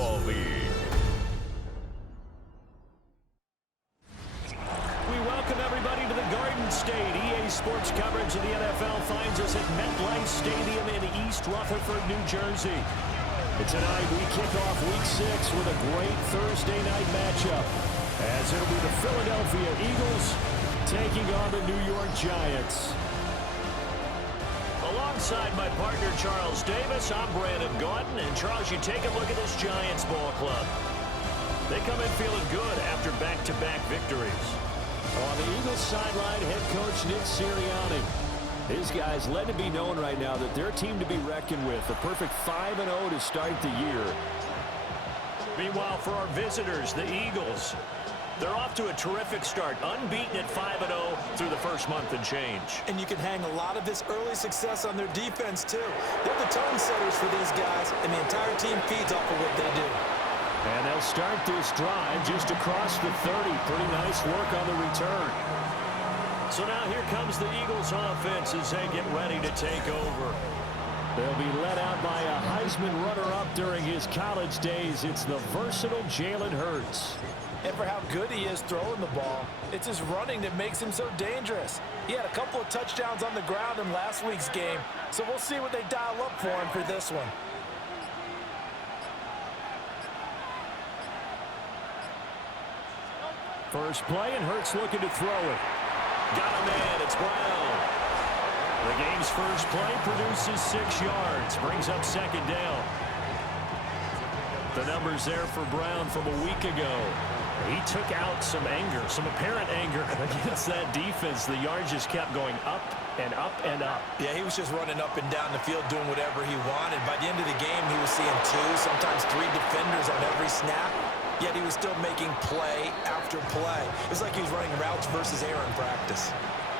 Football League. We welcome everybody to the Garden State. EA Sports coverage of the NFL finds us at MetLife Stadium in East Rutherford, New Jersey. And tonight we kick off Week 6 with a great Thursday night matchup, as it'll be the Philadelphia Eagles taking on the New York Giants. Alongside my partner, Charles Davis, I'm Brandon Gaudin. And, Charles, you take a look at this Giants ball club. They come in feeling good after back-to-back victories. On the Eagles sideline, head coach Nick Sirianni. His guys let it be known right now that they're a team to be reckoned with. A perfect 5-0 to start the year. Meanwhile, for our visitors, the Eagles, they're off to a terrific start, unbeaten at 5-0 through the first month and change. And you can hang a lot of this early success on their defense, too. They're the tone setters for these guys, and the entire team feeds off of what they do. And they'll start this drive just across the 30. Pretty nice work on the return. So now here comes the Eagles offense as they get ready to take over. They'll be led out by a Heisman runner-up during his college days. It's the versatile Jalen Hurts. And for how good he is throwing the ball, it's his running that makes him so dangerous. He had a couple of touchdowns on the ground in last week's game, so we'll see what they dial up for him for this one. First play, and Hurts looking to throw it. Got a man, it's Brown. The game's first play produces 6 yards, brings up second down. The numbers there for Brown from a week ago. He took out some anger, some apparent anger against that defense. The yards just kept going up and up and up. Yeah, he was just running up and down the field doing whatever he wanted. By the end of the game, he was seeing 2, sometimes 3 defenders on every snap. Yet he was still making play after play. It's like he was running routes versus air in practice.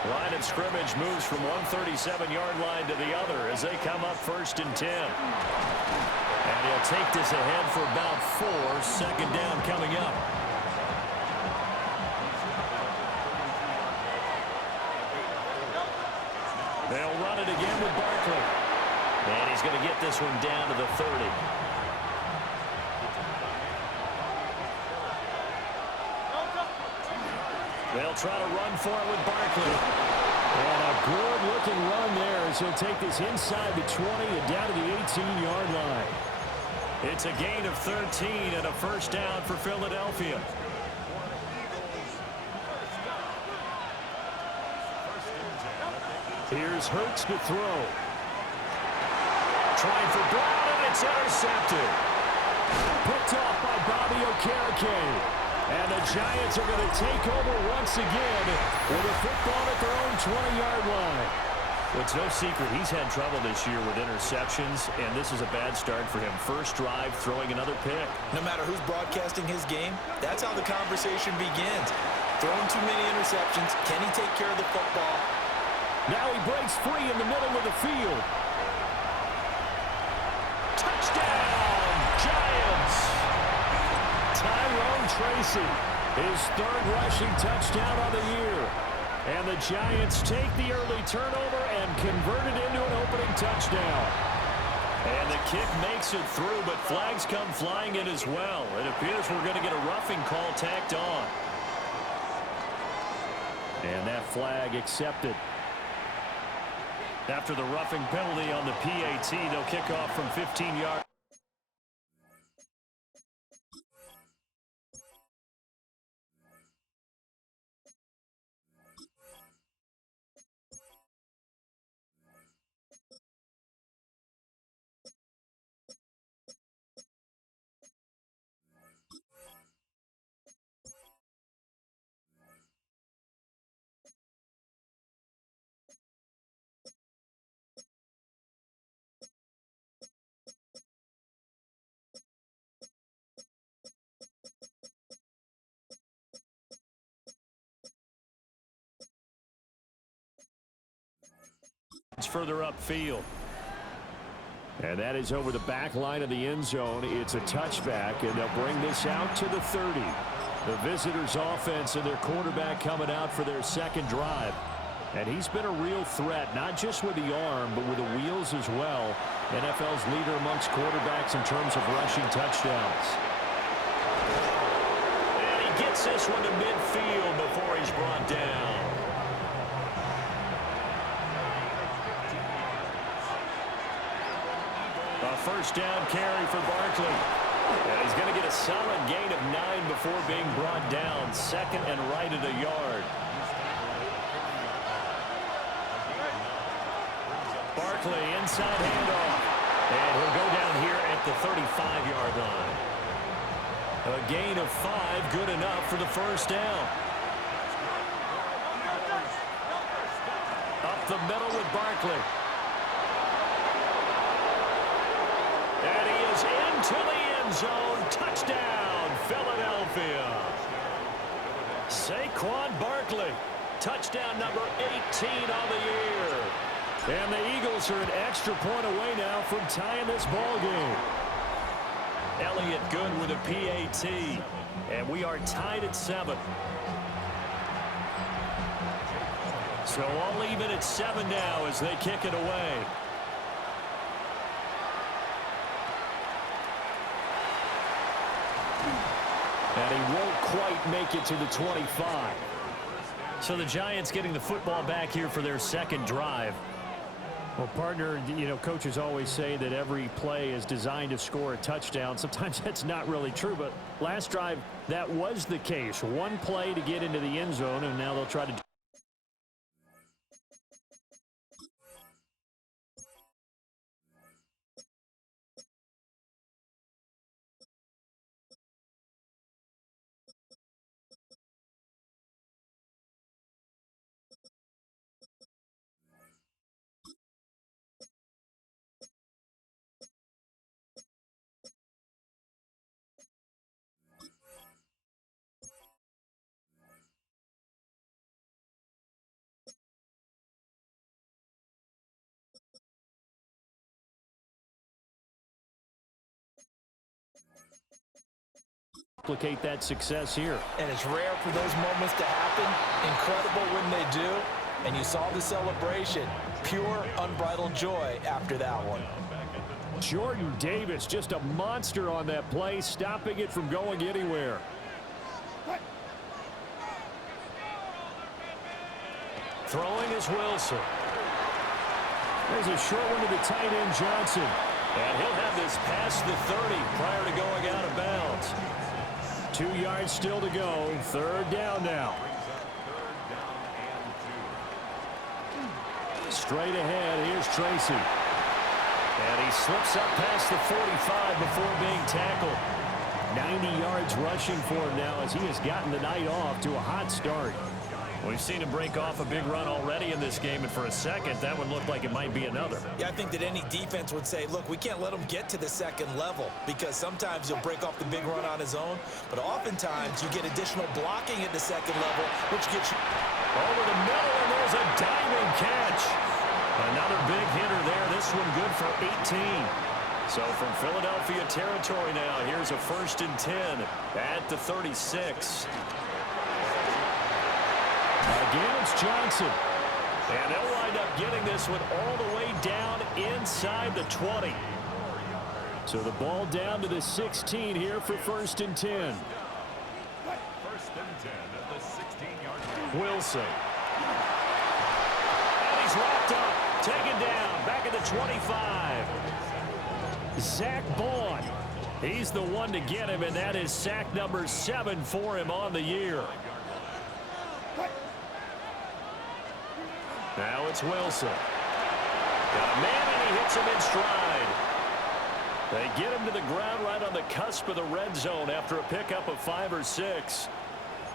Line of scrimmage moves from 137-yard line to the other as they come up 1st and 10. And he'll take this ahead for about 4. Second down coming up. They'll run it again with Barkley. And he's going to get this one down to the 30. They'll try to run for it with Barkley. And a good-looking run there as he'll take this inside the 20 and down to the 18-yard line. It's a gain of 13 and a first down for Philadelphia. Here's Hurts to throw. Trying for Brown, and it's intercepted. Picked off by Bobby Okereke. And the Giants are going to take over once again with a football at their own 20-yard line. Well, it's no secret he's had trouble this year with interceptions, and this is a bad start for him. First drive, throwing another pick. No matter who's broadcasting his game, that's how the conversation begins. Throwing too many interceptions. Can he take care of the football? Now he breaks free in the middle of the field. Touchdown, Giants! Tyrone Tracy, his 3rd rushing touchdown on the year. And the Giants take the early turnover and convert it into an opening touchdown. And the kick makes it through, but flags come flying in as well. It appears we're going to get a roughing call tacked on. And that flag accepted. After the roughing penalty on the PAT, they'll kick off from 15 yards. Further upfield. And that is over the back line of the end zone. It's a touchback, and they'll bring this out to the 30. The visitors' offense and their quarterback coming out for their second drive. And he's been a real threat, not just with the arm, but with the wheels as well. NFL's leader amongst quarterbacks in terms of rushing touchdowns. And he gets this one to midfield before he's brought down. A first down carry for Barkley. And he's going to get a solid gain of 9 before being brought down. Second and right at a yard. Barkley inside handoff. And he'll go down here at the 35-yard line. A gain of 5, good enough for the first down. Up the middle with Barkley. And he is into the end zone. Touchdown, Philadelphia. Saquon Barkley. Touchdown number 18 on the year. And the Eagles are an extra point away now from tying this ball game. Elliott good with a PAT. And we are tied at 7. So all even at 7 now as they kick it away. And he won't quite make it to the 25. So the Giants getting the football back here for their second drive. Well, partner, you know, coaches always say that every play is designed to score a touchdown. Sometimes that's not really true, but last drive, that was the case. One play to get into the end zone, and now they'll try to... replicate that success here. And it's rare for those moments to happen. Incredible when they do. And you saw the celebration. Pure, unbridled joy after that one. Jordan Davis, just a monster on that play, stopping it from going anywhere. Throwing is Wilson. There's a short one to the tight end, Johnson. And he'll have this past the 30 prior to going out of bounds. 2 yards still to go. Third down now. Straight ahead, here's Tracy. And he slips up past the 45 before being tackled. 90 yards rushing for him now as he has gotten the night off to a hot start. We've seen him break off a big run already in this game, and for a second, that one looked like it might be another. Yeah, I think that any defense would say, look, we can't let him get to the second level because sometimes he'll break off the big run on his own, but oftentimes you get additional blocking at the second level, which gets you over the middle, and there's a diving catch. Another big hitter there. This one good for 18. So from Philadelphia territory now, here's a 1st and 10 at the 36. Again, it's Johnson. And they'll wind up getting this one all the way down inside the 20. So the ball down to the 16 here for 1st and 10. 1st and 10 at the 16-yard line. Wilson. And he's wrapped up. Taken down. Back at the 25. Zach Bond. He's the one to get him, and that is sack number 7 for him on the year. Now it's Wilson. Got a man, and he hits him in stride. They get him to the ground right on the cusp of the red zone after a pickup of 5 or 6.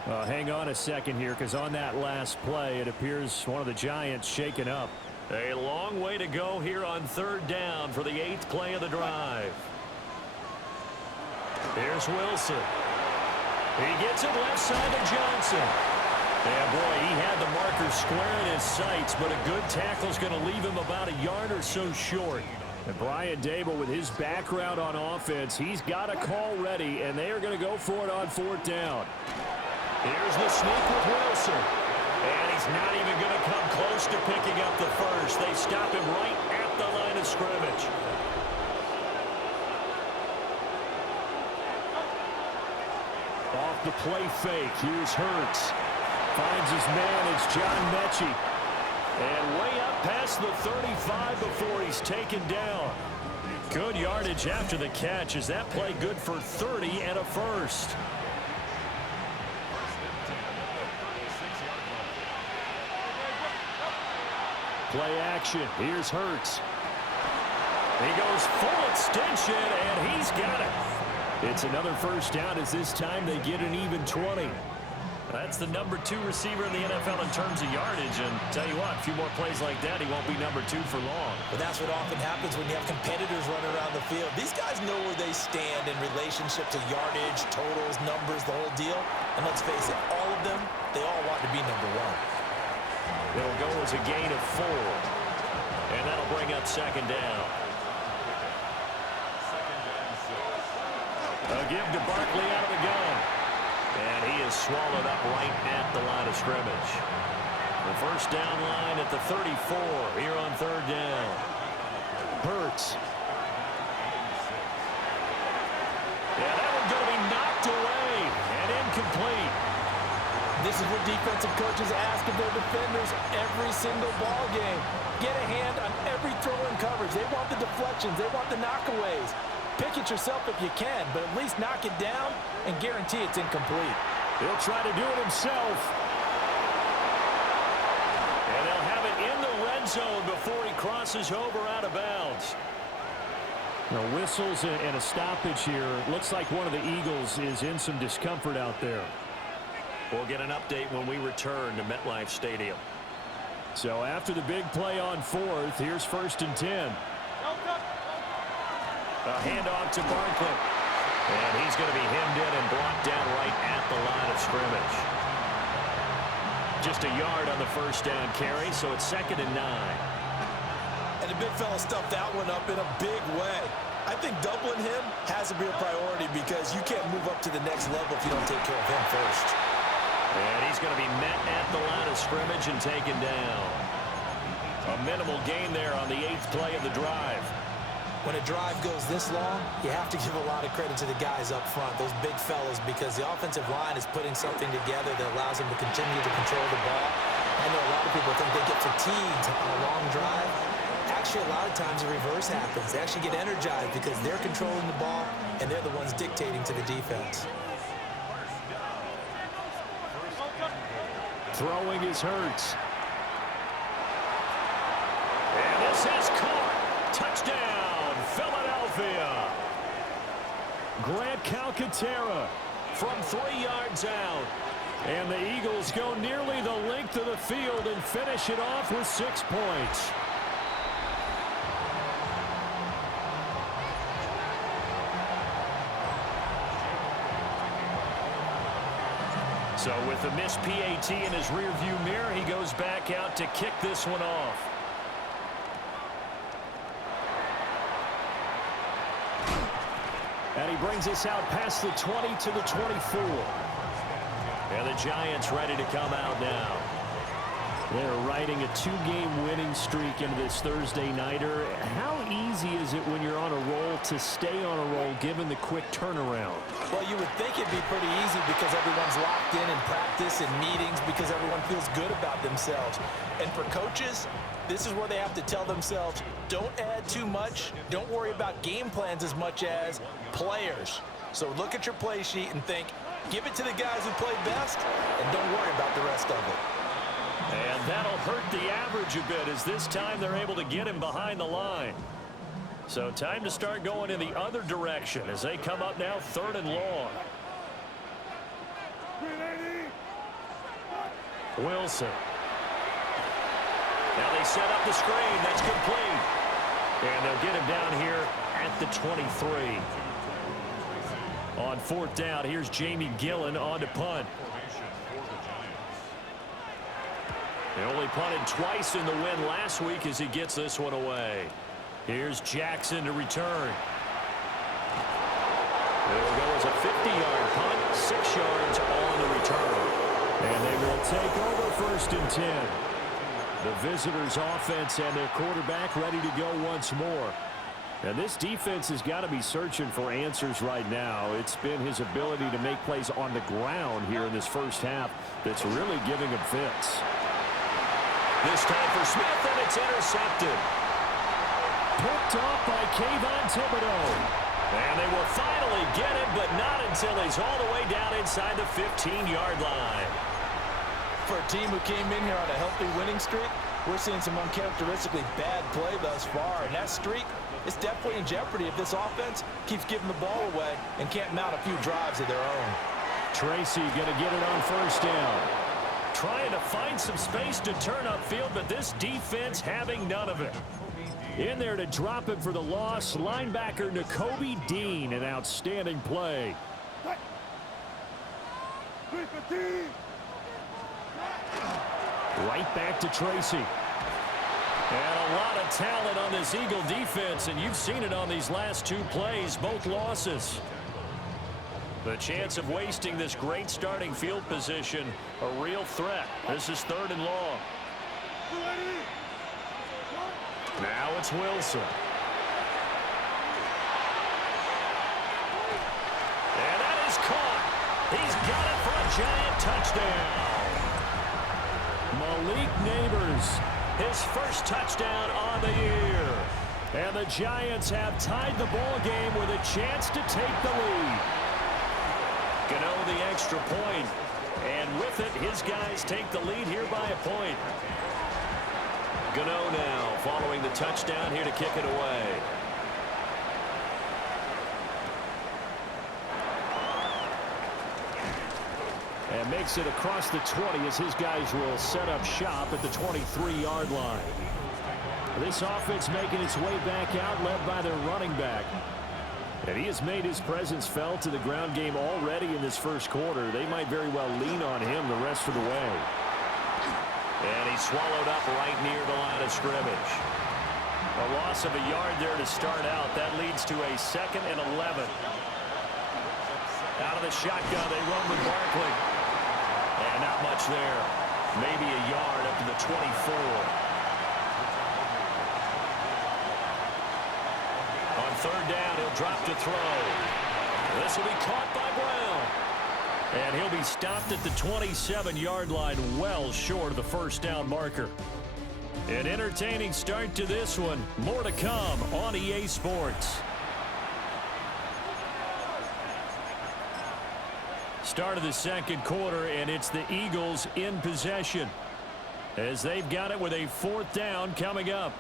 Hang on a second here, because on that last play, it appears one of the Giants shaken up. A long way to go here on 3rd down for the 8th play of the drive. Here's Wilson. He gets it left side to Johnson. Yeah, boy, he had the marker square in his sights, but a good tackle's going to leave him about a yard or so short. And Brian Dable, with his background on offense, he's got a call ready, and they are going to go for it on 4th down. Here's the sneak with Wilson. And he's not even going to come close to picking up the first. They stop him right at the line of scrimmage. Off the play fake, here's Hurts. Finds his man, it's John Mechie. And way up past the 35 before he's taken down. Good yardage after the catch. Is that play good for 30 and a first? Play action. Here's Hurts. He goes full extension, and he's got it. It's another first down as this time they get an even 20. That's the number 2 receiver in the NFL in terms of yardage. And tell you what, a few more plays like that, he won't be number 2 for long. But that's what often happens when you have competitors running around the field. These guys know where they stand in relationship to yardage, totals, numbers, the whole deal. And let's face it, all of them, they all want to be number 1. It'll go as a gain of 4. And that'll bring up second down. A give to Barkley out of the gun. And he is swallowed up right at the line of scrimmage. The first down line at the 34 here on third down. Hurts. Yeah, that one's going to be knocked away and incomplete. This is what defensive coaches ask of their defenders every single ball game. Get a hand on every throw in coverage. They want the deflections. They want the knockaways. Pick it yourself if you can, but at least knock it down and guarantee it's incomplete. He'll try to do it himself. And they'll have it in the red zone before he crosses over out of bounds. Now, whistles and a stoppage here. Looks like one of the Eagles is in some discomfort out there. We'll get an update when we return to MetLife Stadium. So after the big play on 4th, here's 1st and 10. A handoff to Barkley. And he's going to be hemmed in and brought down right at the line of scrimmage. Just a yard on the first down carry, so it's 2nd and 9. And the big fella stuffed that one up in a big way. I think doubling him has to be a priority because you can't move up to the next level if you don't take care of him first. And he's going to be met at the line of scrimmage and taken down. A minimal gain there on the 8th play of the drive. When a drive goes this long, you have to give a lot of credit to the guys up front, those big fellas, because the offensive line is putting something together that allows them to continue to control the ball. I know a lot of people think they get fatigued on a long drive. Actually, a lot of times the reverse happens. They actually get energized because they're controlling the ball, and they're the ones dictating to the defense. Throwing is Hurts. And this is caught. Touchdown, Philadelphia. Grant Calcaterra from 3 yards out. And the Eagles go nearly the length of the field and finish it off with 6 points. So with the missed PAT in his rearview mirror, he goes back out to kick this one off. And he brings us out past the 20 to the 24. And the Giants ready to come out now. They're riding a 2-game winning streak into this Thursday nighter. How easy is it when you're on a roll to stay on a roll given the quick turnaround? Well, you would think it'd be pretty easy because everyone's locked in practice and meetings because everyone feels good about themselves. And for coaches, this is where they have to tell themselves, don't add too much. Don't worry about game plans as much as players. So look at your play sheet and think, give it to the guys who play best, and don't worry about the rest of it. And that'll hurt the average a bit as this time they're able to get him behind the line. So time to start going in the other direction as they come up now 3rd and long. Wilson. Now they set up the screen. That's complete. And they'll get him down here at the 23. On 4th down, here's Jamie Gillen on to punt. They only punted twice in the win last week as he gets this one away. Here's Jackson to return. It'll go as a 50-yard punt, 6 yards on the return. And they will take over first and 10. The visitors' offense and their quarterback ready to go once more. And this defense has got to be searching for answers right now. It's been his ability to make plays on the ground here in this first half that's really giving him fits. This time for Smith, and it's intercepted. Picked off by Kayvon Thibodeau. And they will finally get him, but not until he's all the way down inside the 15-yard line. For a team who came in here on a healthy winning streak, we're seeing some uncharacteristically bad play thus far, and that streak is definitely in jeopardy if this offense keeps giving the ball away and can't mount a few drives of their own. Tracy going to get it on first down. Trying to find some space to turn upfield, but this defense having none of it. In there to drop him for the loss, linebacker Nakobe Dean, an outstanding play. Right back to Tracy. And a lot of talent on this Eagle defense, and you've seen it on these last two plays, both losses. The chance of wasting this great starting field position, a real threat. This is 3rd and long. Now it's Wilson. And that is caught. He's got it for a giant touchdown. Malik Neighbors, his first touchdown on the year. And the Giants have tied the ball game with a chance to take the lead. Gano the extra point, and with it, his guys take the lead here by a point. Gano now following the touchdown here to kick it away. And makes it across the 20 as his guys will set up shop at the 23-yard line. This offense making its way back out, led by their running back. And he has made his presence felt to the ground game already in this first quarter. They might very well lean on him the rest of the way. And he's swallowed up right near the line of scrimmage. A loss of a yard there to start out. That leads to a 2nd and 11. Out of the shotgun, they run with Barkley. And not much there. Maybe a yard up to the 24. On 3rd down, he'll drop to throw. This will be caught by Brown. And he'll be stopped at the 27-yard line, well short of the first down marker. An entertaining start to this one. More to come on EA Sports. Start of the second quarter, and it's the Eagles in possession as they've got it with a 4th down coming up.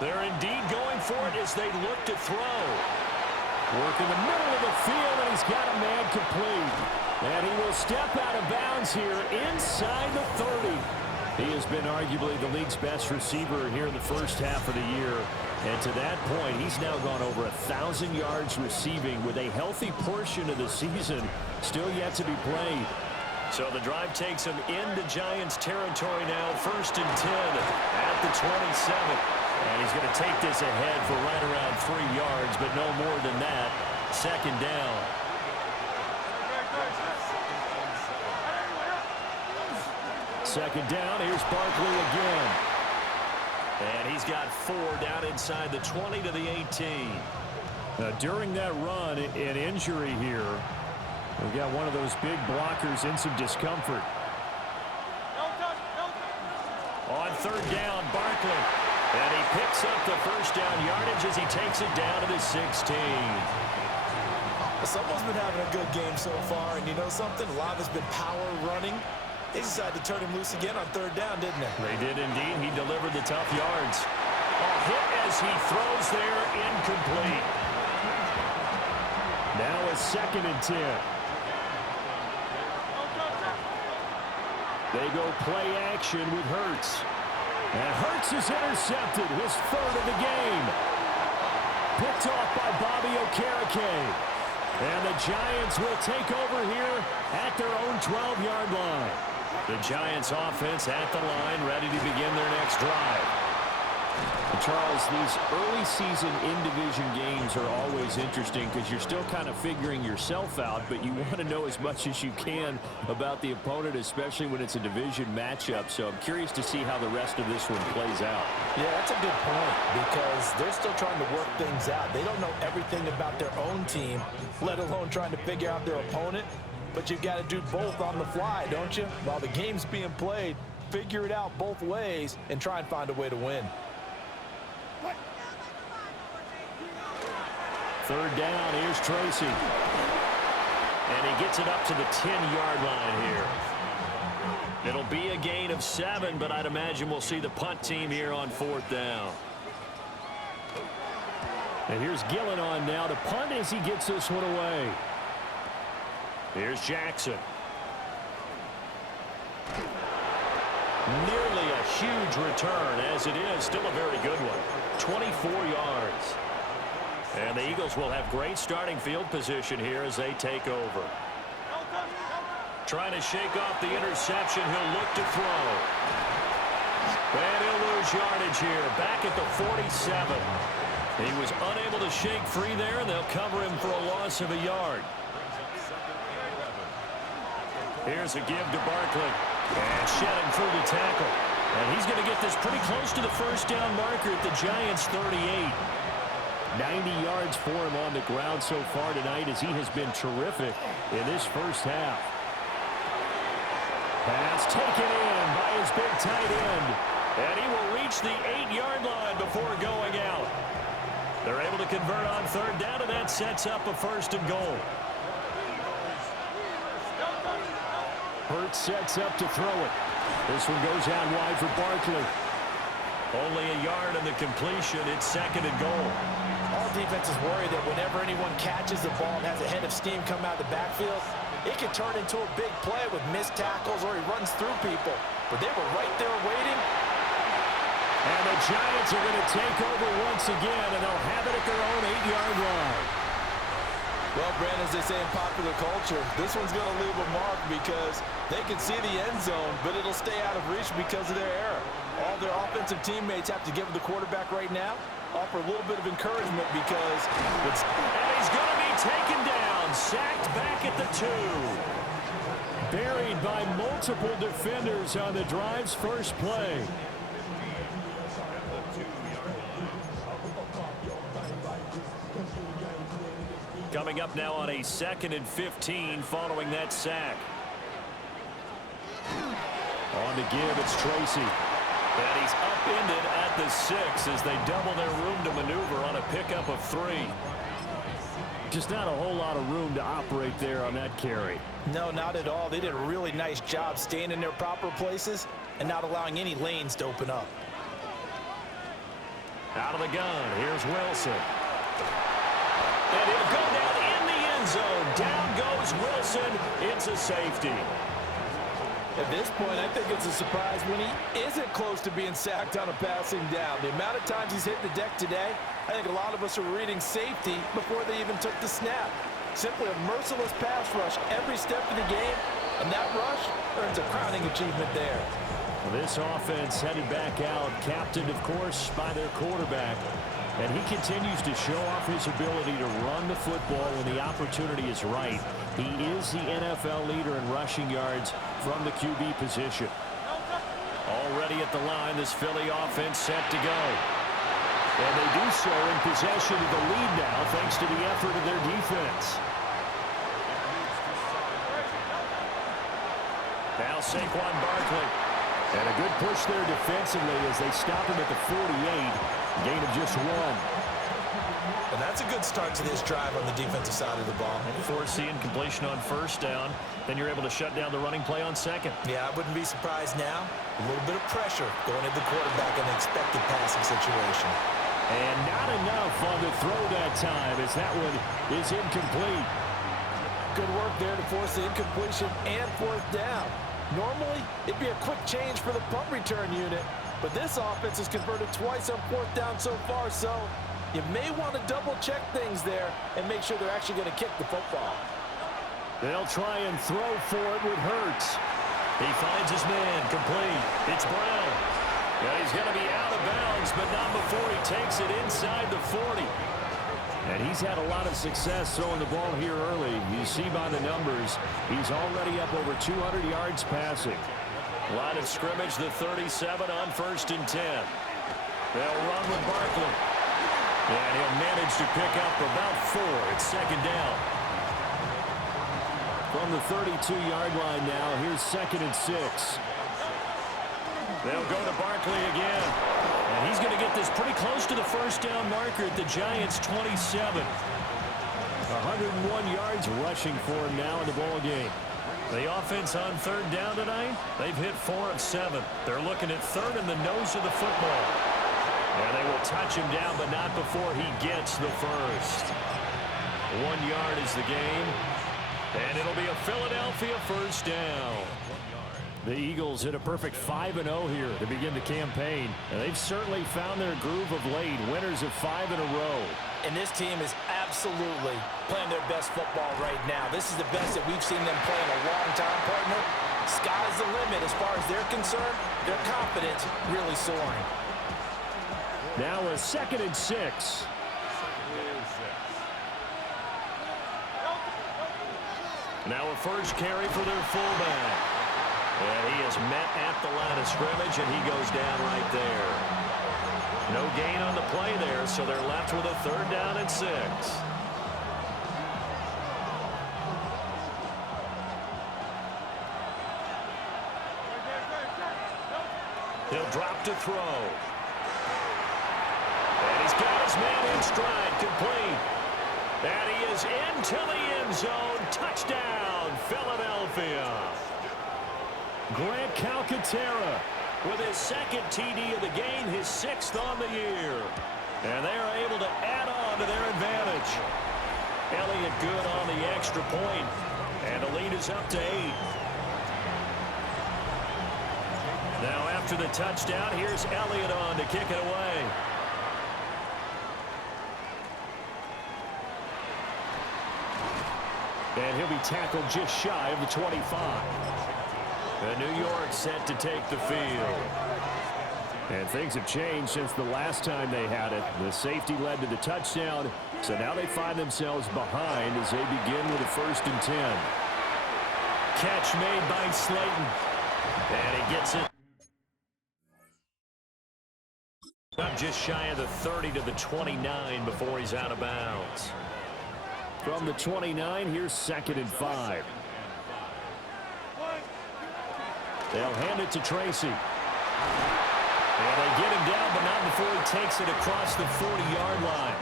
They're indeed going for it as they look to throw. Work in the middle of the field, and he's got a man complete. And he will step out of bounds here inside the 30. He has been arguably the league's best receiver here in the first half of the year. And to that point, he's now gone over 1,000 yards receiving with a healthy portion of the season still yet to be played. So the drive takes him into Giants territory now, 1st and 10 at the 27. And he's going to take this ahead for right around 3 yards, but no more than that. 2nd down. Second down, here's Barkley again. And he's got 4 down inside the 20 to the 18. Now, during that run, an injury here. We've got one of those big blockers in some discomfort. On 3rd down, Barkley. And he picks up the first down yardage as he takes it down to the 16. Someone's been having a good game so far, and you know something? A lot of it's been power running. They decided to turn him loose again on 3rd down, didn't they? They did indeed. He delivered the tough yards. A hit as he throws there, incomplete. Now a 2nd and 10. They go play action with Hurts. And Hurts is intercepted, his 3rd of the game. Picked off by Bobby Okereke. And the Giants will take over here at their own 12-yard line. The Giants offense at the line, ready to begin their next drive. Charles, these early season in-division games are always interesting because you're still kind of figuring yourself out, but you want to know as much as you can about the opponent, especially when it's a division matchup. So I'm curious to see how the rest of this one plays out. Yeah, that's a good point because they're still trying to work things out. They don't know everything about their own team, let alone trying to figure out their opponent. But you've got to do both on the fly, don't you? While the game's being played, figure it out both ways and try and find a way to win. Third down, here's Tracy. And he gets it up to the 10-yard line here. It'll be a gain of 7, but I'd imagine we'll see the punt team here on 4th down. And here's Gillen on now to punt as he gets this one away. Here's Jackson. Nearly a huge return, as it is still a very good one. 24 yards. And the Eagles will have great starting field position here as they take over. Trying to shake off the interception. He'll look to throw. And he'll lose yardage here. Back at the 47. He was unable to shake free there, and they'll cover him for a loss of a yard. Here's a give to Barkley. And shedding through the tackle. And he's going to get this pretty close to the first down marker at the Giants' 38. 90 yards for him on the ground so far tonight as he has been terrific in this first half. Pass taken in by his big tight end. And he will reach the 8-yard line before going out. They're able to convert on third down, and that sets up a 1st and goal. Hurts sets up to throw it. This one goes out wide for Barkley. Only a yard in the completion. It's 2nd and goal. All defenses worry that whenever anyone catches the ball and has a head of steam come out of the backfield, it can turn into a big play with missed tackles or he runs through people. But they were right there waiting. And the Giants are going to take over once again, and they'll have it at their own 8-yard line. Well, Brandon, as they say in popular culture, this one's going to leave a mark because they can see the end zone, but it'll stay out of reach because of their error. All their offensive teammates have to give the quarterback right now, offer a little bit of encouragement because it's... And he's going to be taken down, sacked back at the 2. Buried by multiple defenders on the drive's first play. Coming up now on a 2nd and 15 following that sack. On the give, it's Tracy. And he's upended at the 6 as they double their room to maneuver on a pickup of 3. Just not a whole lot of room to operate there on that carry. No, not at all. They did a really nice job staying in their proper places and not allowing any lanes to open up. Out of the gun, here's Wilson. And he'll go down in the end zone. Down goes Wilson. It's a safety. At this point, I think it's a surprise when he isn't close to being sacked on a passing down. The amount of times he's hit the deck today, I think a lot of us are reading safety before they even took the snap. Simply a merciless pass rush every step of the game, and that rush earns a crowning achievement there. This offense headed back out, captained, of course, by their quarterback. And he continues to show off his ability to run the football when the opportunity is right. He is the NFL leader in rushing yards from the QB position. Already at the line, this Philly offense set to go. And they do so in possession of the lead now, thanks to the effort of their defense. Now Saquon Barkley. And a good push there defensively as they stop him at the 48. Gain of just 1. And that's a good start to this drive on the defensive side of the ball. Force the incompletion on first down. Then you're able to shut down the running play on second. Yeah, I wouldn't be surprised now. A little bit of pressure going into the quarterback in an expected passing situation. And not enough on the throw that time as that one is incomplete. Good work there to force the incompletion and 4th down. Normally, it'd be a quick change for the punt return unit, but this offense has converted twice on 4th down so far, so you may want to double-check things there and make sure they're actually going to kick the football. They'll try and throw for it with Hurts. He finds his man complete. It's Brown. And he's going to be out of bounds, but not before he takes it inside the 40. And he's had a lot of success throwing the ball here early. You see by the numbers, he's already up over 200 yards passing. Line of scrimmage, the 37 on 1st and 10. They'll run with Barkley. And he'll manage to pick up about 4 at 2nd down. From the 32-yard line now, here's 2nd and 6. They'll go to Barkley again. And he's going to get this pretty close to the 1st down marker at the Giants' 27. 101 yards rushing for him now in the ball game. The offense on 3rd down tonight, they've hit 4 of 7. They're looking at 3rd in the nose of the football. And they will touch him down, but not before he gets the 1st. 1 yard is the gain. And it'll be a Philadelphia 1st down. The Eagles hit a perfect 5-0 here to begin the campaign. And they've certainly found their groove of late, winners of 5 in a row. And this team is absolutely playing their best football right now. This is the best that we've seen them play in a long time, partner. Sky's the limit as far as they're concerned. Their confidence really soaring. Now a 2nd and 6. Now a first carry for their fullback. And he is met at the line of scrimmage, and he goes down right there. No gain on the play there, so they're left with a 3rd down and 6. He'll drop to throw. And he's got his man in stride, complete. And he is into the end zone. Touchdown, Philadelphia. Grant Calcaterra with his 2nd TD of the game, his 6th on the year. And they are able to add on to their advantage. Elliott good on the extra point. And the lead is up to 8. Now after the touchdown, here's Elliott on to kick it away. And he'll be tackled just shy of the 25. And New York set to take the field. And things have changed since the last time they had it. The safety led to the touchdown, so now they find themselves behind as they begin with a 1st and 10. Catch made by Slayton. And he gets it up just shy of the 30 to the 29 before he's out of bounds. From the 29, here's 2nd and 5. They'll hand it to Tracy. And they get him down, but not before he takes it across the 40-yard line.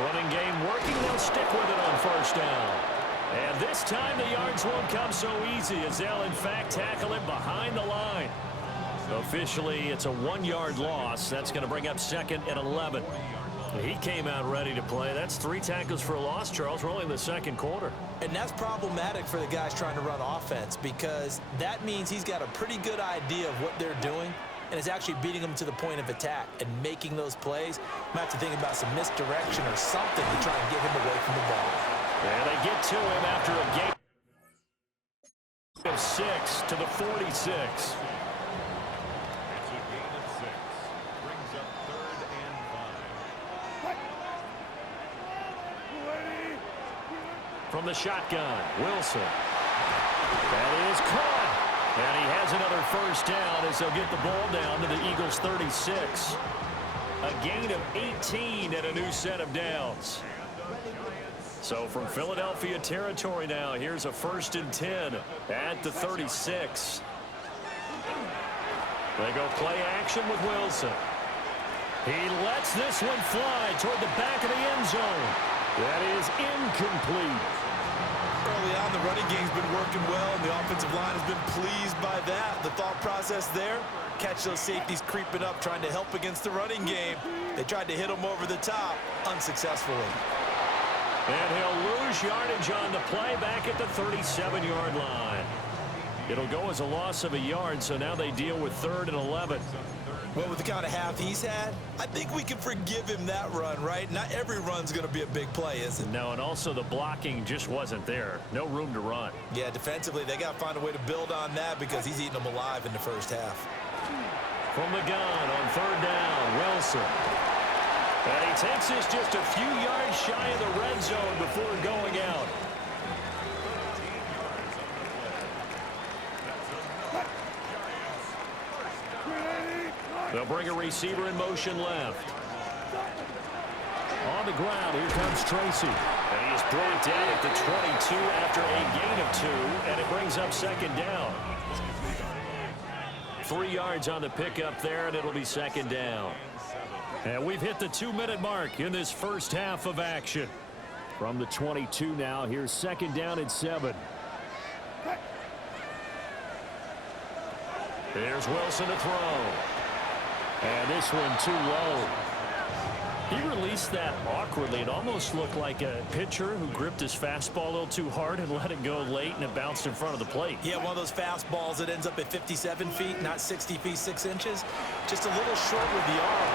Running game working. They'll stick with it on 1st down. And this time the yards won't come so easy as they'll, in fact, tackle it behind the line. Officially, it's a 1-yard loss. That's going to bring up 2nd and 11. He came out ready to play. That's 3 tackles for a loss, Charles. We're only in the 2nd quarter. And that's problematic for the guys trying to run offense because that means he's got a pretty good idea of what they're doing and is actually beating them to the point of attack and making those plays. Might have to think about some misdirection or something to try and get him away from the ball. And they get to him after a gain of 6 to the 46. From the shotgun, Wilson. That is caught. And he has another 1st down as they'll get the ball down to the Eagles' 36. A gain of 18 and a new set of downs. So from Philadelphia territory now, here's a 1st and 10 at the 36. They go play action with Wilson. He lets this one fly toward the back of the end zone. That is incomplete. Early on, the running game's been working well, and the offensive line has been pleased by that. The thought process there, catch those safeties creeping up, trying to help against the running game. They tried to hit them over the top, unsuccessfully. And he'll lose yardage on the play back at the 37-yard line. It'll go as a loss of a yard, so now they deal with 3rd and 11. Well, with the kind of half he's had, I think we can forgive him that run, right? Not every run's going to be a big play, is it? No, and also the blocking just wasn't there. No room to run. Yeah, defensively, they got to find a way to build on that because he's eating them alive in the first half. From the gun on 3rd down, Wilson. And he takes this just a few yards shy of the red zone before going out. They'll bring a receiver in motion left. On the ground, here comes Tracy. And he is brought down at the 22 after a gain of 2, and it brings up 2nd down. 3 yards on the pickup there, and it'll be 2nd down. And we've hit the 2-minute mark in this first half of action. From the 22 now, here's 2nd down and 7. Here's Wilson to throw. And this one too low. He released that awkwardly. It almost looked like a pitcher who gripped his fastball a little too hard and let it go late, and it bounced in front of the plate. Yeah, one of those fastballs that ends up at 57 feet, not 60 feet, 6 inches. Just a little short with the arm.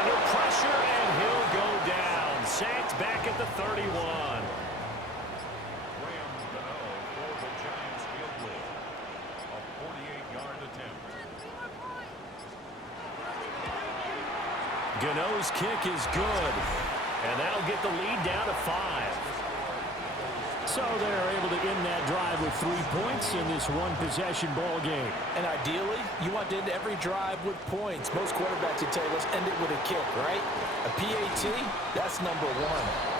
Under pressure, and he'll go down. Sacked back at the 31. Gano's kick is good, and that'll get the lead down to 5. So they're able to end that drive with 3 points in this one-possession ball game. And ideally, you want to end every drive with points. Most quarterbacks would tell you, let's end it with a kick, right? A PAT, that's number 1.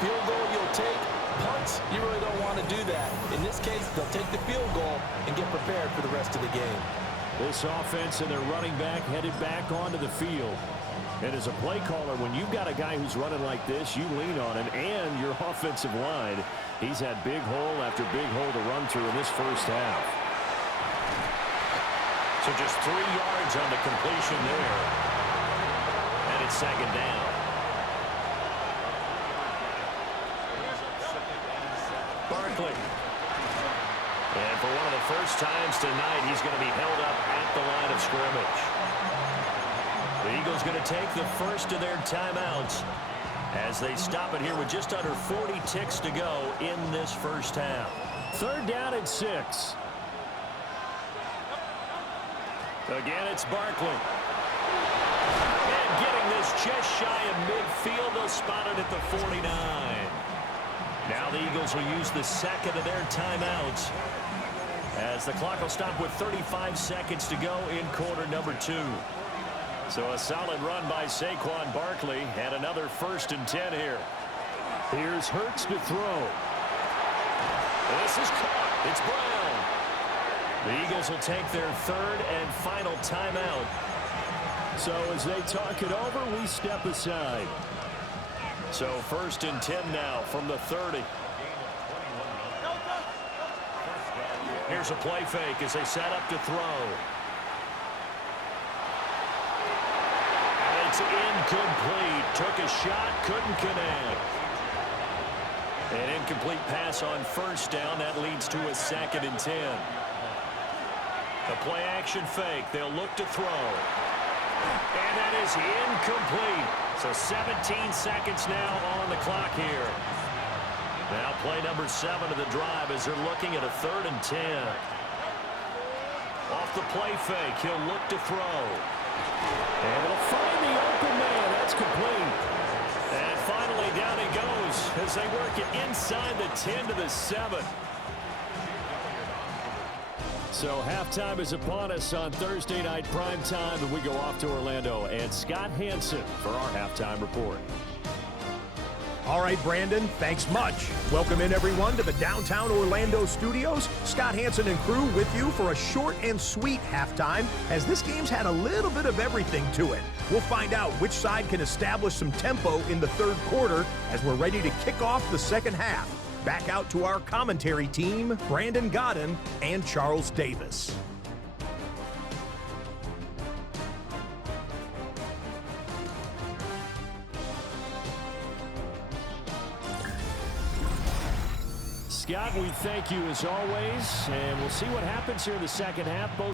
Field goal you'll take. Punts, you really don't want to do that. In this case, they'll take the field goal and get prepared for the rest of the game. This offense and their running back headed back onto the field. And as a play caller, when you've got a guy who's running like this, you lean on him and your offensive line. He's had big hole after big hole to run through in this first half. So just 3 yards on the completion there. And it's 2nd down. Barkley. And for one of the first times tonight, he's going to be held up at the line of scrimmage. The Eagles going to take the first of their timeouts as they stop it here with just under 40 ticks to go in this first half. 3rd down and 6. Again, it's Barkley. And getting this just shy of midfield, they'll spot it at the 49. Now the Eagles will use the second of their timeouts as the clock will stop with 35 seconds to go in quarter number 2. So a solid run by Saquon Barkley and another 1st and 10 here. Here's Hurts to throw. This is caught. It's Brown. The Eagles will take their 3rd and final timeout. So as they talk it over, we step aside. So 1st and 10 now from the 30. Here's a play fake as they set up to throw. It's incomplete. Took a shot, couldn't connect. An incomplete pass on 1st down. That leads to a 2nd and 10. The play action fake. They'll look to throw. And that is incomplete. So 17 seconds now on the clock here. Now play number 7 of the drive as they're looking at a 3rd and 10. Off the play fake, he'll look to throw. And it'll find the open man. That's complete. And finally down he goes as they work it inside the 10 to the 7. So halftime is upon us on Thursday night prime time, and we go off to Orlando and Scott Hansen for our halftime report. All right, Brandon, thanks much. Welcome in, everyone, to the downtown Orlando studios. Scott Hansen and crew with you for a short and sweet halftime, as this game's had a little bit of everything to it. We'll find out which side can establish some tempo in the 3rd quarter as we're ready to kick off the 2nd half. Back out to our commentary team, Brandon Godden and Charles Davis. Scott, we thank you as always, and we'll see what happens here in the second half. Both